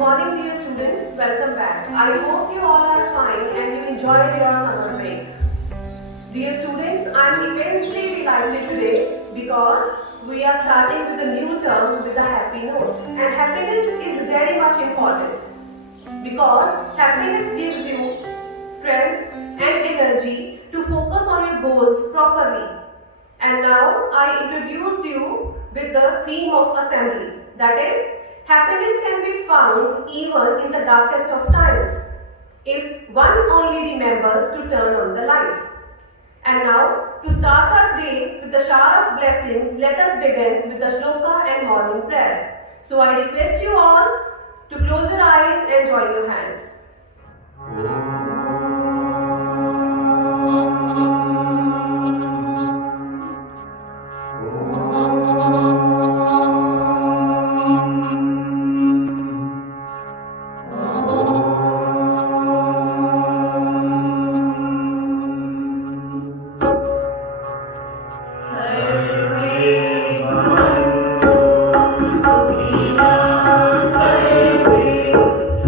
morning, dear students. Welcome back. I hope you all are fine and you enjoyed your summer break. Dear students, I am immensely delighted today because we are starting with a new term with a happy note. And happiness is very much important because happiness gives you strength and energy to focus on your goals properly. And now I introduced you with the theme of assembly, that is, happiness can be found even in the darkest of times if one only remembers to turn on the light. And now, to start our day with a shower of blessings, let us begin with the shloka and morning prayer. So I request you all to close your eyes and join your hands.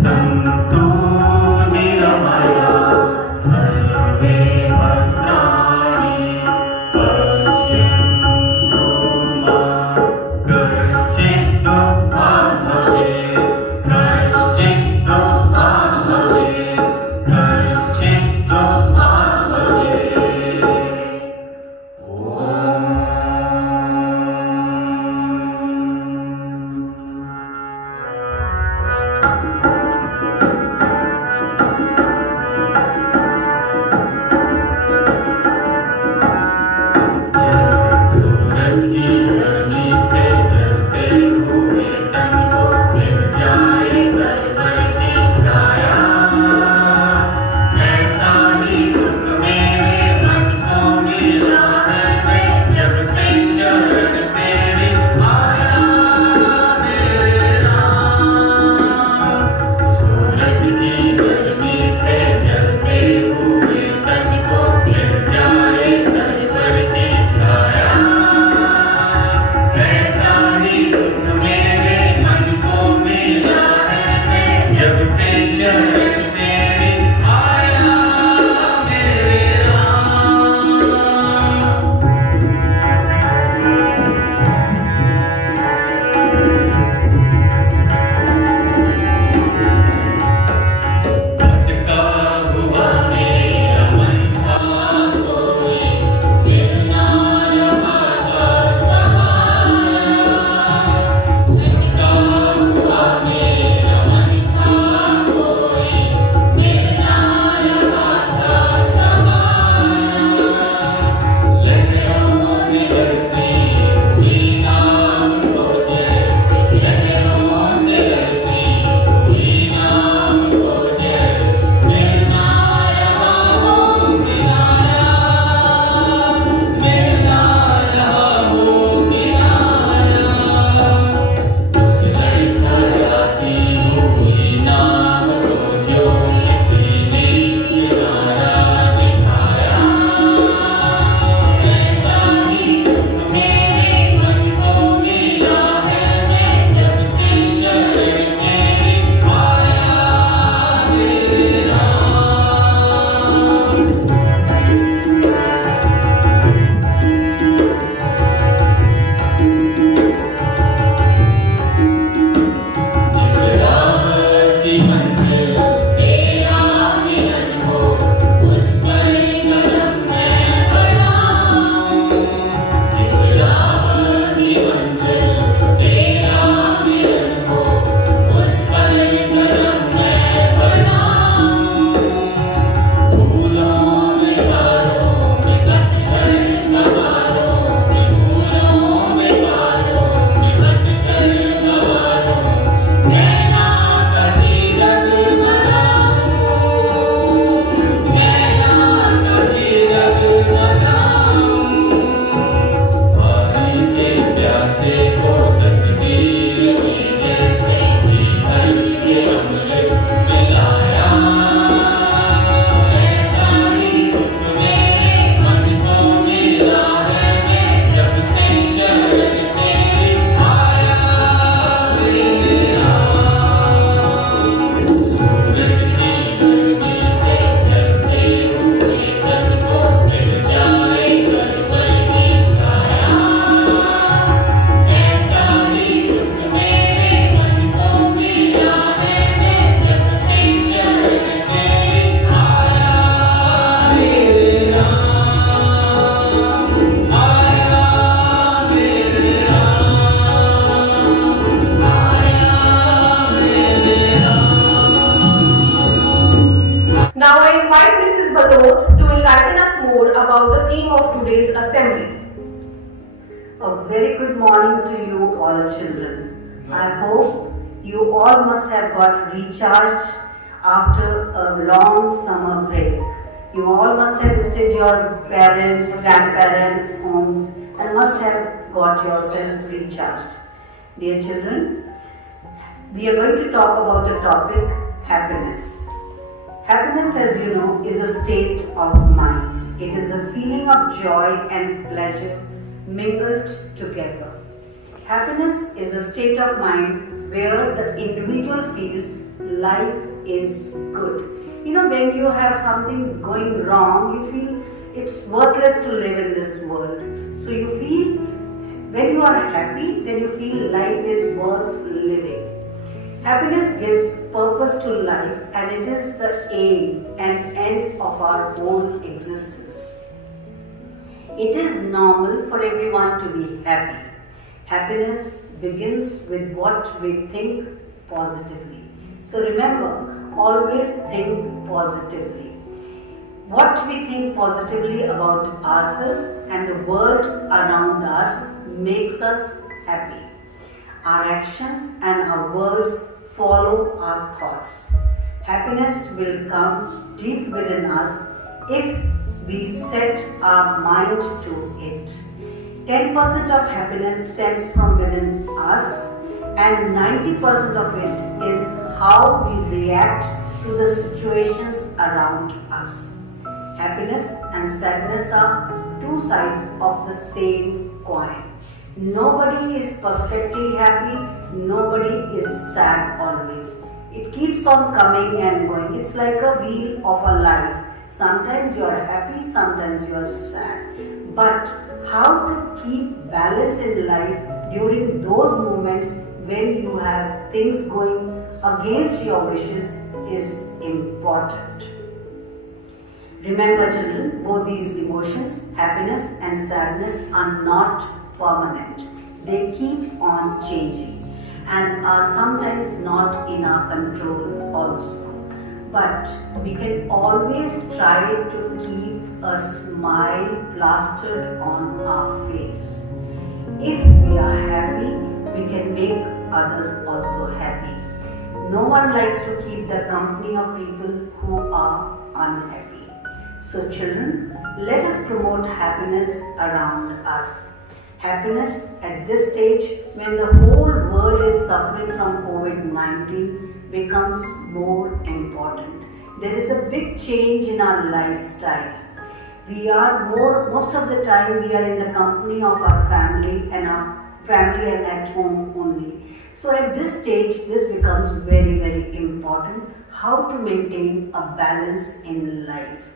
संतो निरमया A very good morning to you all children. I hope you all must have got recharged after a long summer break. You all must have visited your parents, grandparents' homes and must have got yourself recharged. Dear children, we are going to talk about the topic happiness. Happiness, as you know, is a state of mind. It is a feeling of joy and pleasure mingled together. Happiness is a state of mind where the individual feels life is good. You know, when you have something going wrong, you feel it's worthless to live in this world. So you feel, when you are happy, then you feel life is worth living. Happiness gives purpose to life and it is the aim and end of our whole existence. It is normal for everyone to be happy. Happiness begins with what we think positively. So remember, always think positively. What we think positively about ourselves and the world around us makes us happy. Our actions and our words follow our thoughts. Happiness will come deep within us if we set our mind to it. 10% of happiness stems from within us and 90% of it is how we react to the situations around us. Happiness and sadness are two sides of the same coin. Nobody is perfectly happy, nobody is sad always. It keeps on coming and going. It's like a wheel of a life. Sometimes you are happy, sometimes you are sad. But how to keep balance in life during those moments when you have things going against your wishes is important. Remember children, both these emotions, happiness and sadness, are not permanent. They keep on changing and are sometimes not in our control also. But we can always try to keep a smile plastered on our face. If we are happy, we can make others also happy. No one likes to keep the company of people who are unhappy. So children, let us promote happiness around us. Happiness at this stage, when the whole world is suffering from COVID-19, becomes more important. There is a big change in our lifestyle. Most of the time we are in the company of our family and at home only. So at this stage, this becomes very, very important, how to maintain a balance in life.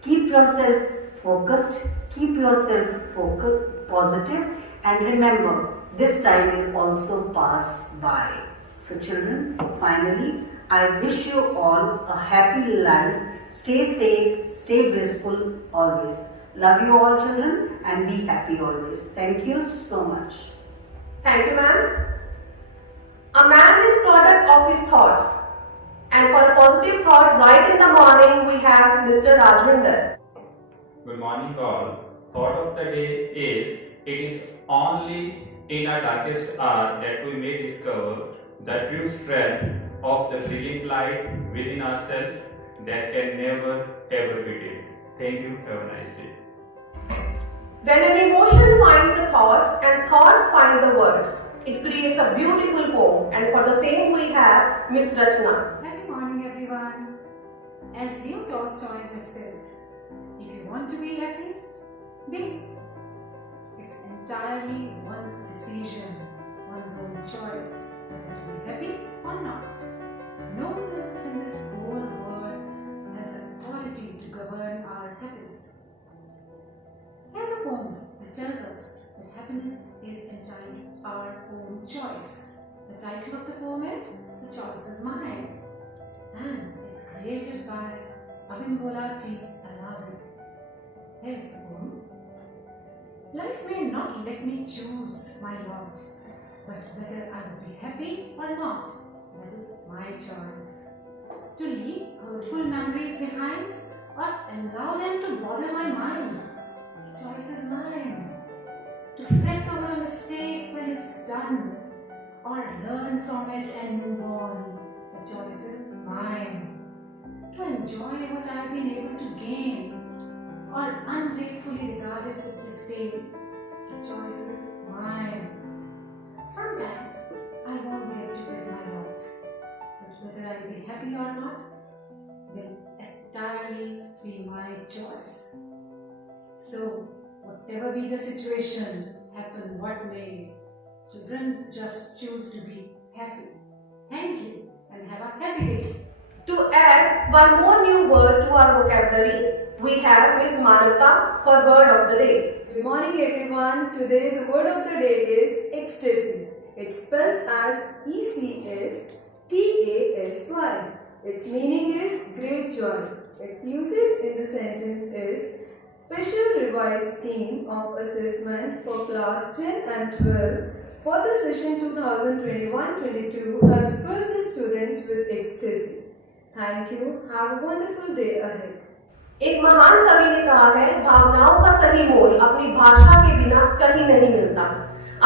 Keep yourself focused, keep yourself positive, and remember, this time will also pass by. So children, finally, I wish you all a happy life. Stay safe, stay blissful always. Love you all children and be happy always. Thank you so much. Thank you, ma'am. A man is product of his thoughts. And for a positive thought, right in the morning, we have Mr. Rajwinder. Good morning all. Thought of the day is, it is only in our darkest hour that we may discover the true strength of the brilliant light within ourselves that can never ever be dim. Thank you. Have a nice day. When an emotion finds the thoughts and thoughts find the words, it creates a beautiful poem. And for the same we have Miss Rachna. Good morning everyone. As Leo Tolstoy has said, if you want to be happy, be. It's entirely one's decision, one's own choice, whether to be happy or not. No one else in this whole world has the authority to govern our happiness. Here's a poem that tells us that happiness is entirely our own choice. The title of the poem is The Choice is Mine, and it's created by Abimbola T. Alavi. Here's the poem. Life may not let me choose my lot, but whether I will be happy or not, that is my choice. To leave hurtful memories behind or allow them to bother my mind, the choice is mine. To fret over a it's done, or learn from it and move on. The choice is mine. To enjoy what I've been able to gain, or ungratefully regard it with disdain. The choice is mine. Sometimes I won't get to pick my lot, but whether I'll be happy or not will entirely be my choice. So, whatever be the situation, happen what may, children just choose to be happy. Thank you and have a happy day. To add one more new word to our vocabulary, we have Miss Manavta for word of the day. Good morning everyone. Today the word of the day is ecstasy. It's spelled as ECSTASY. Its meaning is great joy. Its usage in the sentence is special revised scheme of assessment for class 10 and 12 for the session 2021-22 has filled the students with ecstasy. Thank you. Have a wonderful day ahead. एक महान कवि ने कहा है, भावनाओं का सही मोल अपनी भाषा के बिना कहीं नहीं मिलता।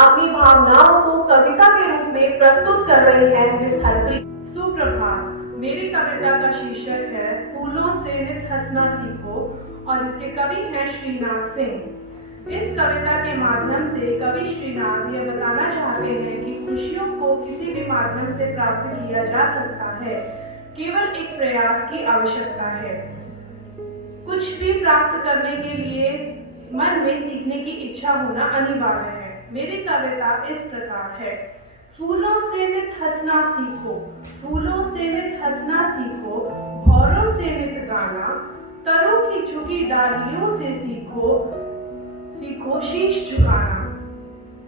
अपनी भावनाओं को कविता के रूप में प्रस्तुत कर रही है मिस हरप्रीत। सुप्रभात। मेरी कविता का शीर्षक है फूलों से नित हंसना सीखो और इसके कवि हैं श्रीनाथ सिंह। इस कविता के माध्यम से कवि श्रीनाथ यह बताना चाहते हैं कि खुशियों को किसी भी माध्यम से प्राप्त किया जा सकता है, केवल एक प्रयास की आवश्यकता है। कुछ भी प्राप्त करने के लिए मन में सीखने की इच्छा होना अनिवार्य है। मेरी कविता इस प्रकार है। फूलों से नित हंसना सीखो, फूलों से नित हंसना सीखो, भौरों से नित गाना, तरों की झुकी डालियों से सीखो, सीखो शीश झुकाना।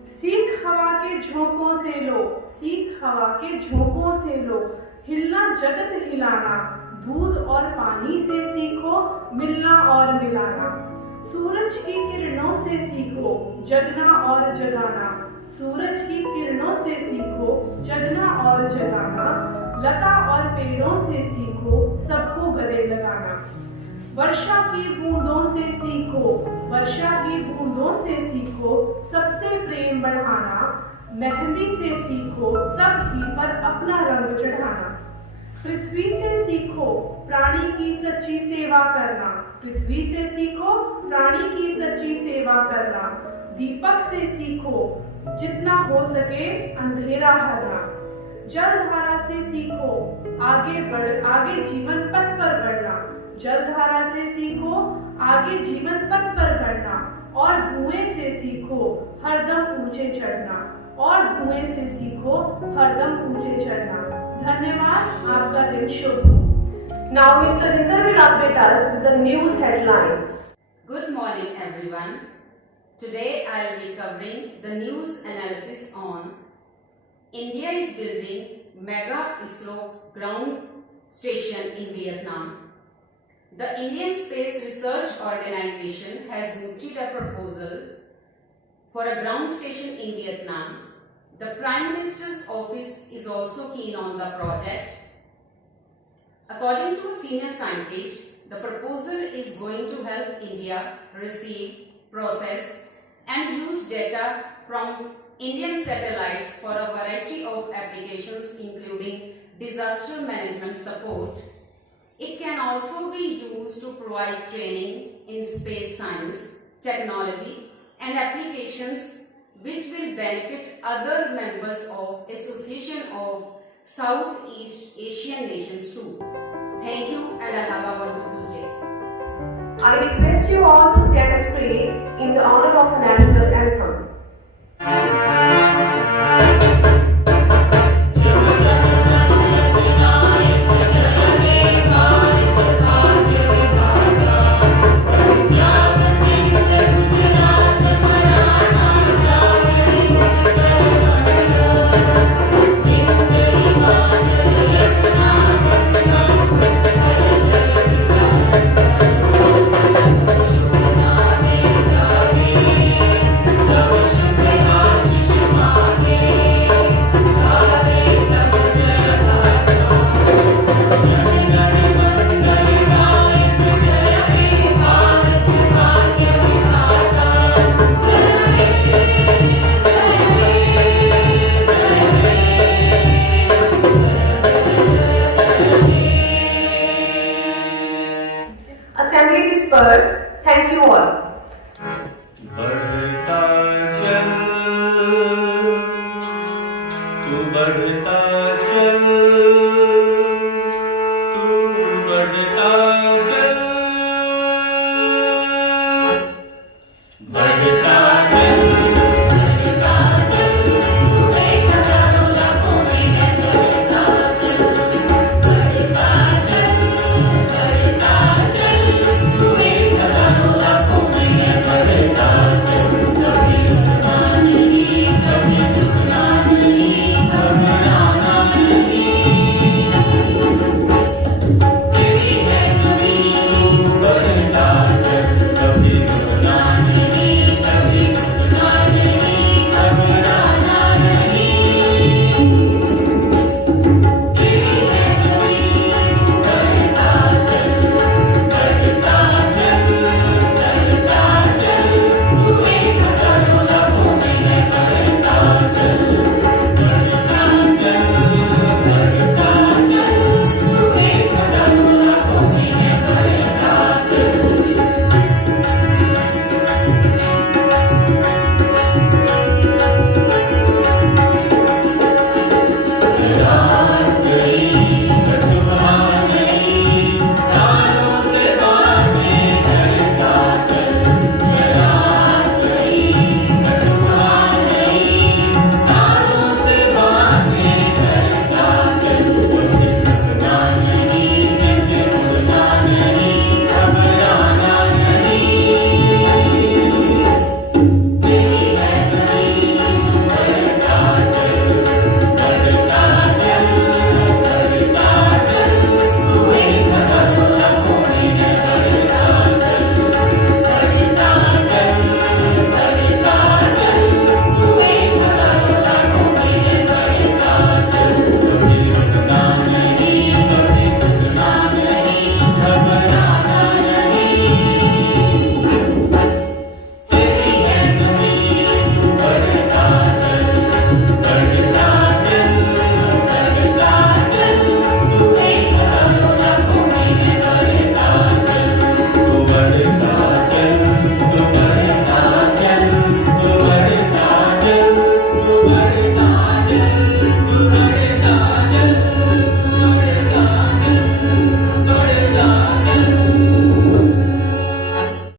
सीख हवा के झोंकों से लो, सीख हवा के झोंकों से लो, हिलना जगत हिलाना, दूध और पानी से सीखो, मिलना और मिलाना। सूरज की किरणों से सीखो, जगना और जगाना, सूरज की किरणों से सीखो, जगना और जगाना। लता और पेड़ों से सीखो, सबको गले लगाना। वर्षा की बूंदों से सीखो, वर्षा की बूंदों से सीखो, सबसे प्रेम बढ़ाना। मेहंदी से सीखो, सब ही पर अपना रंग चढ़ाना। पृथ्वी से सीखो, प्राणी की सच्ची सेवा करना, पृथ्वी से सीखो, प्राणी की सच्ची सेवा करना। दीपक से सीखो, जितना हो सके अंधेरा हरना। जलधारा से सीखो, आगे जीवन पथ पर बढ़ना। जलधारा से सीखो, आगे जीवन पथ पर बढ़ना। और धुएं से सीखो, हरदम ऊंचे चढ़ना, और धुएं से सीखो, हरदम ऊंचे चढ़ना। धन्यवाद, आपका दिन शुभ हो। Now Mr. Jinder will update us with the news headlines. Good morning everyone. Today I will be covering the news analysis on India is building mega ISRO ground station in Vietnam. The Indian Space Research Organization has mooted a proposal for a ground station in Vietnam. The Prime Minister's office is also keen on the project. According to a senior scientist, the proposal is going to help India receive, process and use data from Indian satellites for a variety of applications including disaster management support. It can also be used to provide training in space science, technology and applications which will benefit other members of Association of Southeast Asian Nations too. Thank you and have a wonderful day. I request you all to stand straight in the honor of national anthem. बढ़ता